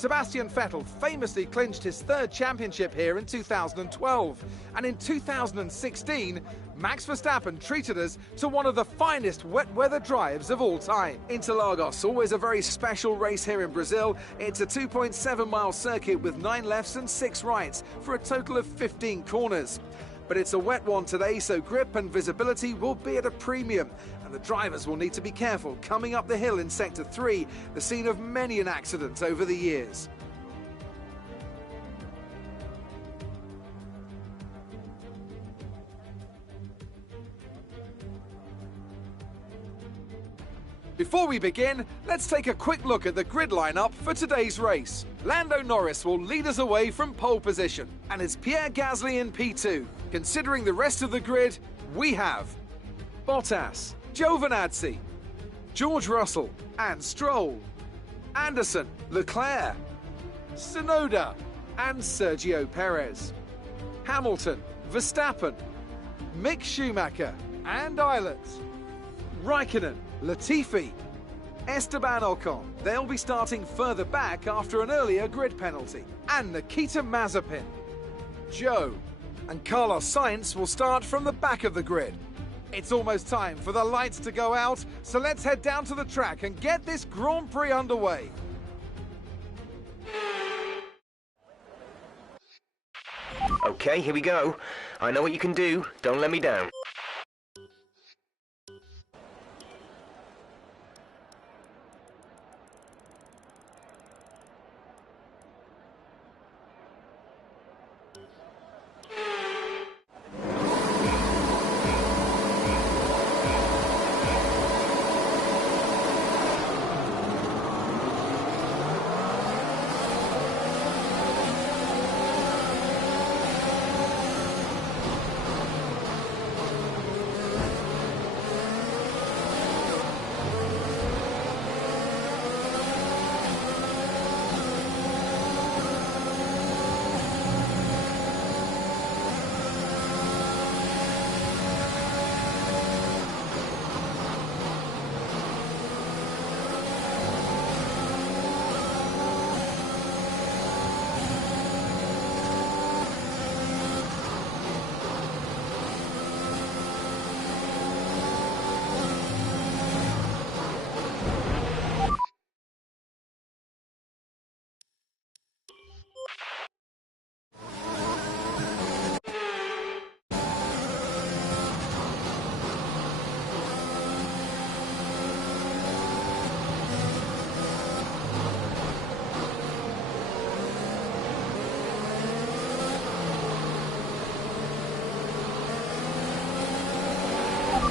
Sebastian Vettel famously clinched his third championship here in 2012. And in 2016, Max Verstappen treated us to one of the finest wet weather drives of all time. Interlagos, always a very special race here in Brazil. It's a 2.7-mile circuit with 9 lefts and 6 rights for a total of 15 corners. But it's a wet one today, so grip and visibility will be at a premium. And the drivers will need to be careful coming up the hill in Sector 3, the scene of many an accident over the years. Before we begin, let's take a quick look at the grid lineup for today's race. Lando Norris will lead us away from pole position, and it's Pierre Gasly in P2. Considering the rest of the grid, we have Bottas, Giovinazzi, George Russell and Stroll, Anderson, Leclerc, Tsunoda and Sergio Perez, Hamilton, Verstappen, Mick Schumacher and Eilert, Raikkonen, Latifi, Esteban Ocon. They'll be starting further back after an earlier grid penalty. And Nikita Mazepin, Joe, and Carlos Sainz will start from the back of the grid. It's almost time for the lights to go out, so let's head down to the track and get this Grand Prix underway. Okay, here we go. I know what you can do. Don't let me down.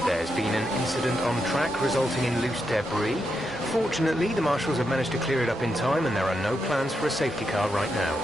There's been an incident on track resulting in loose debris. Fortunately, the marshals have managed to clear it up in time and there are no plans for a safety car right now.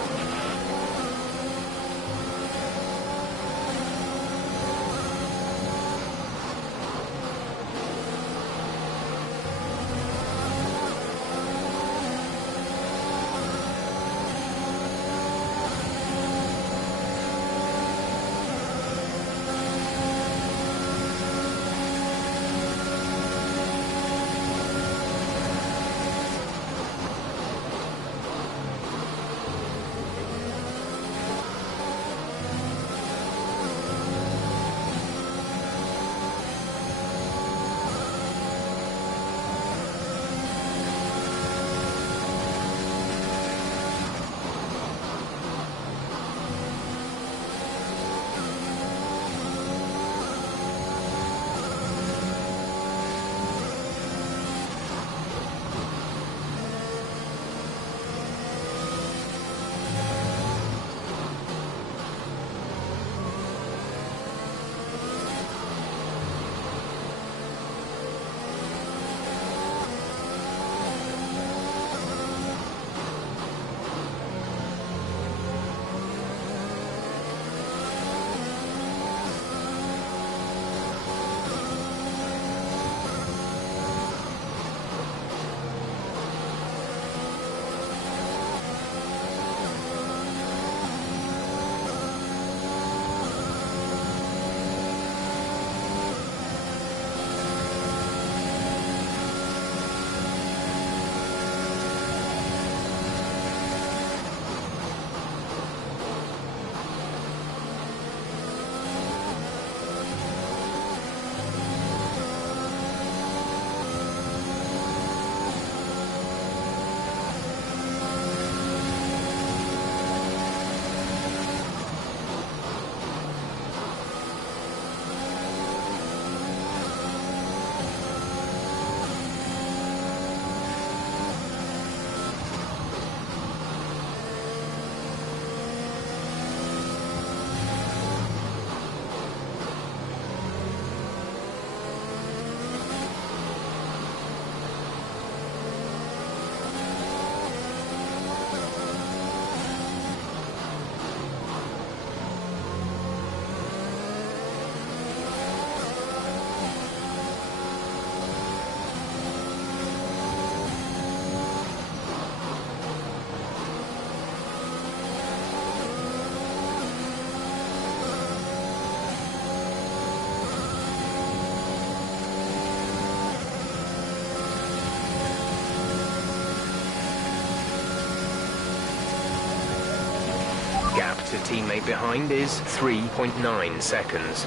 a teammate behind is 3.9 seconds.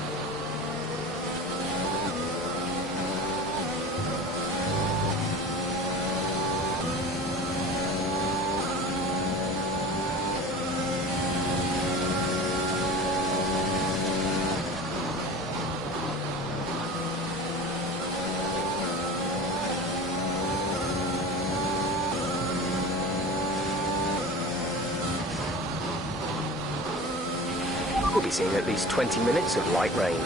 We'll be seeing at least 20 minutes of light rain.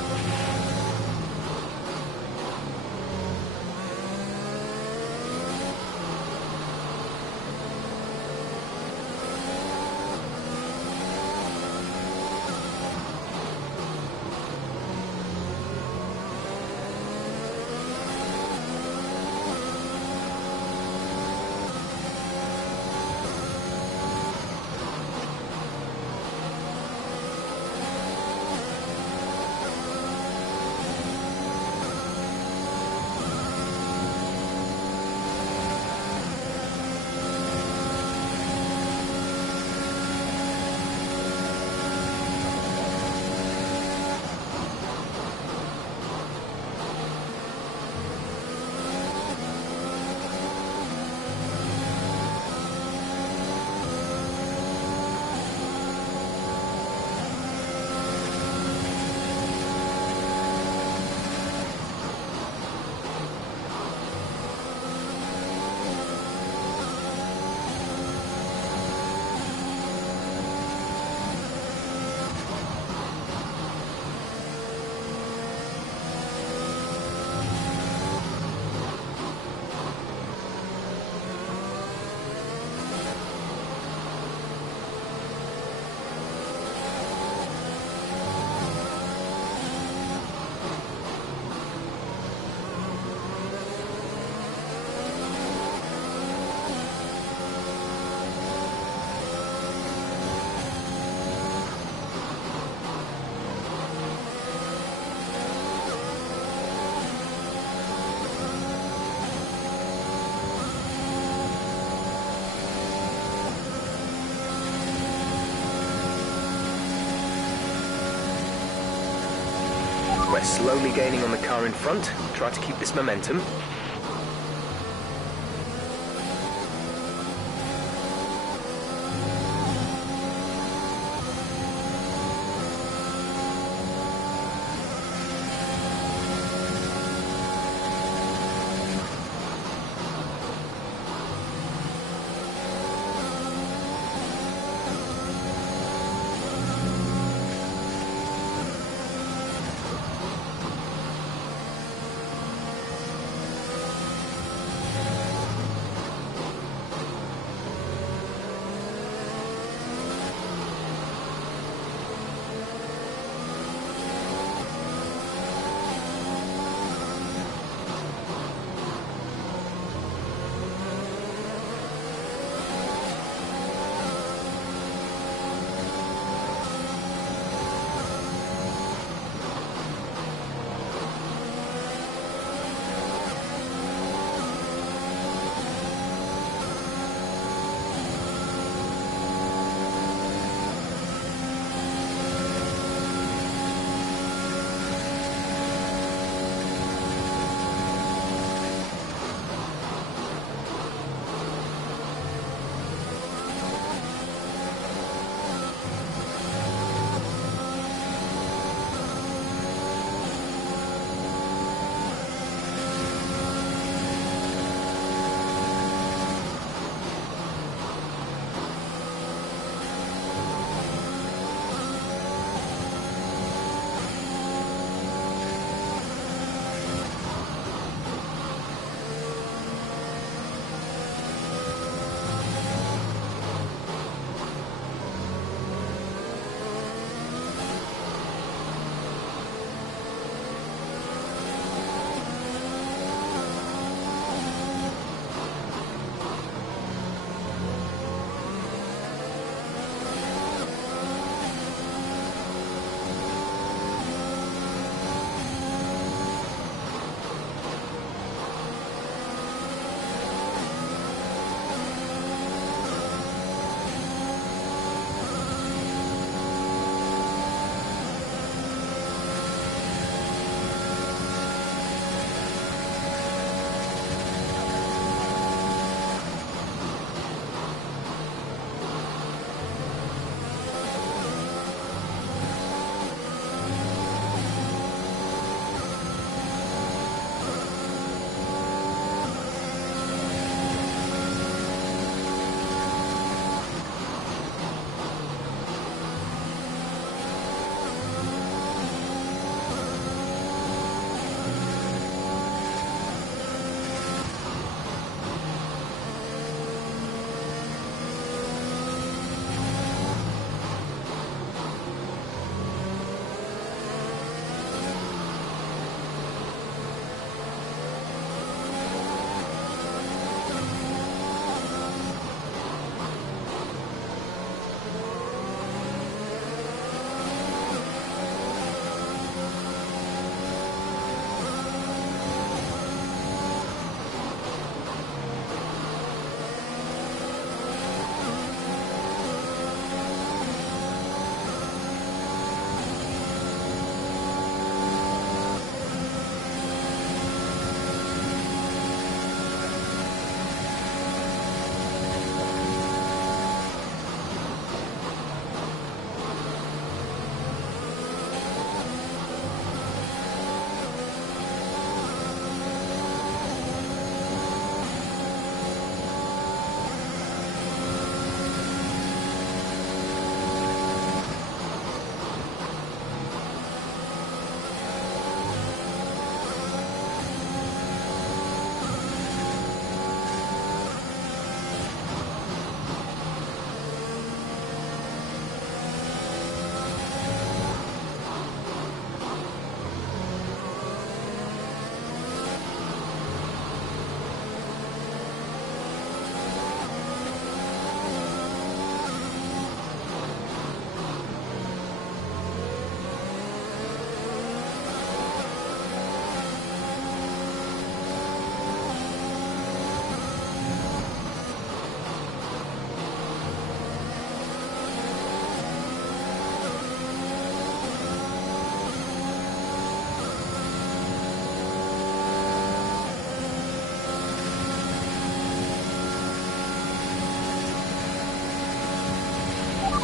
We're slowly gaining on the car in front. Try to keep this momentum.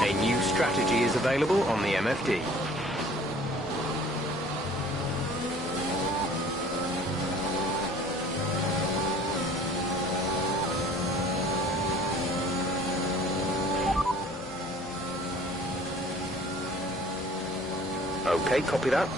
A new strategy is available on the MFD. Okay, copy that.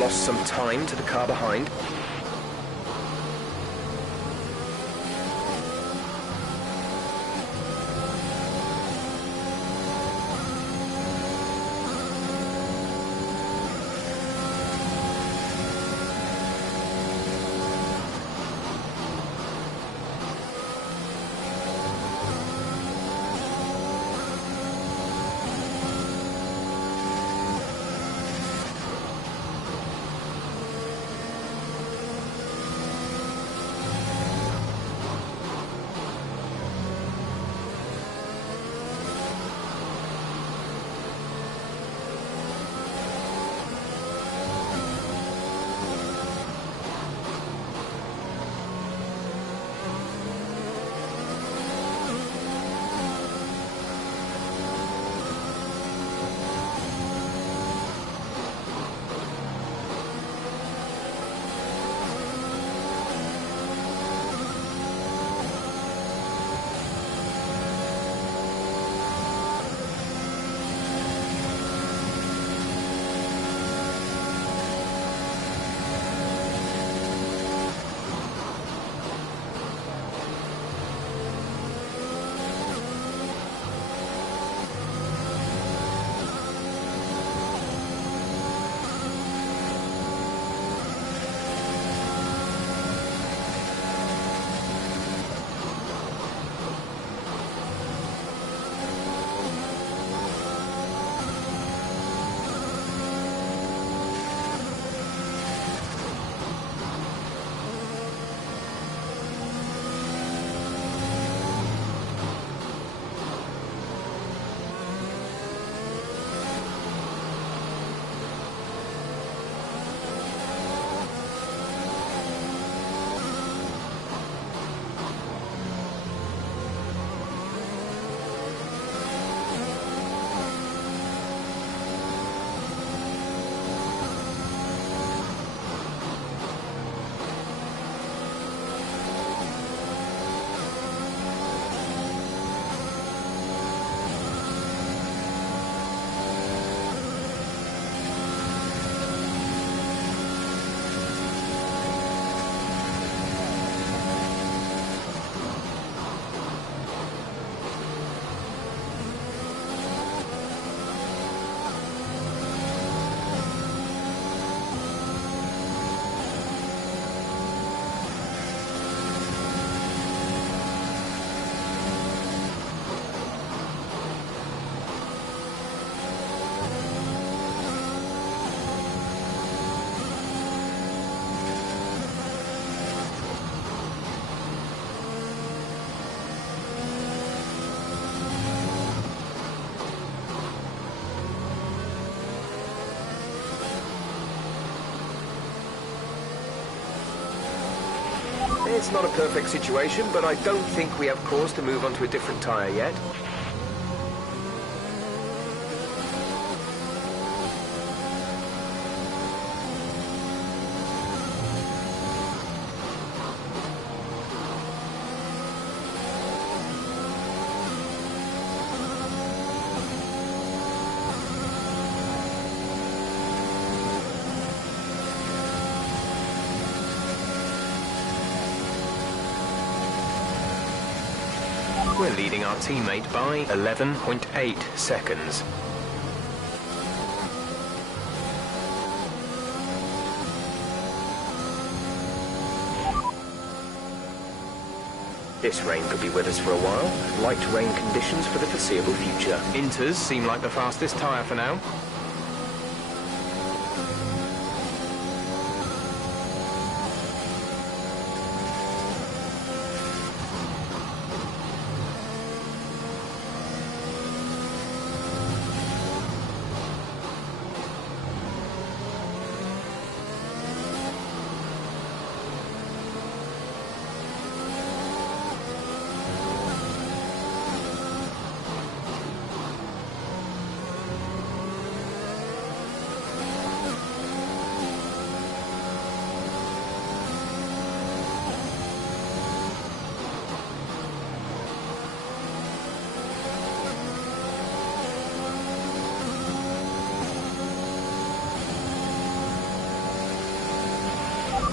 Lost some time to the car behind. it's not a perfect situation, but I don't think we have cause to move on to a different tyre yet. We're leading our teammate by 11.8 seconds. This rain could be with us for a while. Light rain conditions for the foreseeable future. Inters seem like the fastest tyre for now.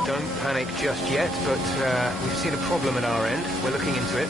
Don't panic just yet, but we've seen a problem at our end. We're looking into it.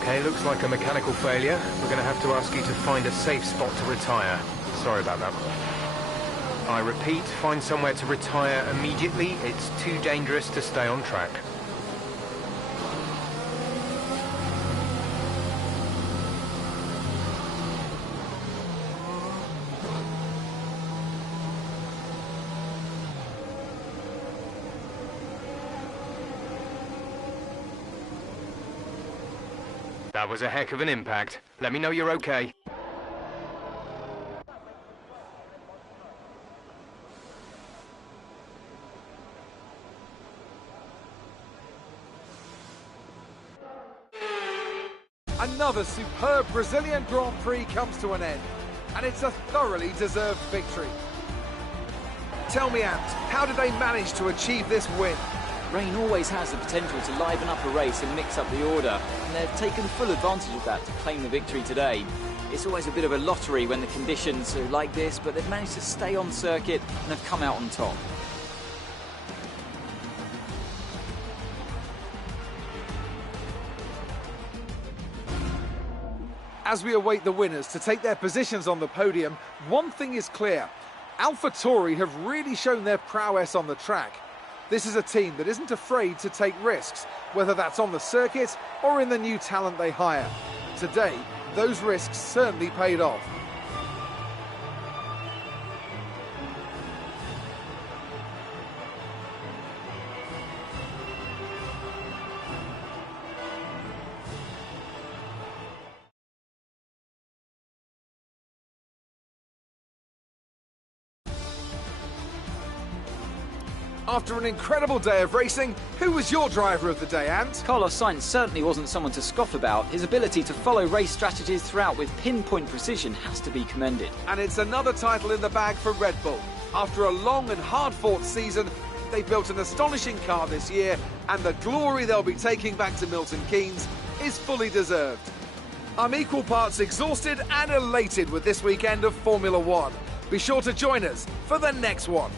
Okay, looks like a mechanical failure. We're going to have to ask you to find a safe spot to retire. Sorry about that. I repeat, find somewhere to retire immediately. It's too dangerous to stay on track. That was a heck of an impact. Let me know you're okay. Another superb Brazilian Grand Prix comes to an end, and it's a thoroughly deserved victory. Tell me, Ant, how did they manage to achieve this win? Rain always has the potential to liven up a race and mix up the order, and they've taken full advantage of that to claim the victory today. It's always a bit of a lottery when the conditions are like this, but they've managed to stay on circuit and have come out on top. As we await the winners to take their positions on the podium, one thing is clear. AlphaTauri have really shown their prowess on the track. This is a team that isn't afraid to take risks, whether that's on the circuit or in the new talent they hire. Today, those risks certainly paid off. After an incredible day of racing, who was your driver of the day, Ant? Carlos Sainz certainly wasn't someone to scoff about. His ability to follow race strategies throughout with pinpoint precision has to be commended. And it's another title in the bag for Red Bull. After a long and hard-fought season, they built an astonishing car this year, and the glory they'll be taking back to Milton Keynes is fully deserved. I'm equal parts exhausted and elated with this weekend of Formula One. Be sure to join us for the next one.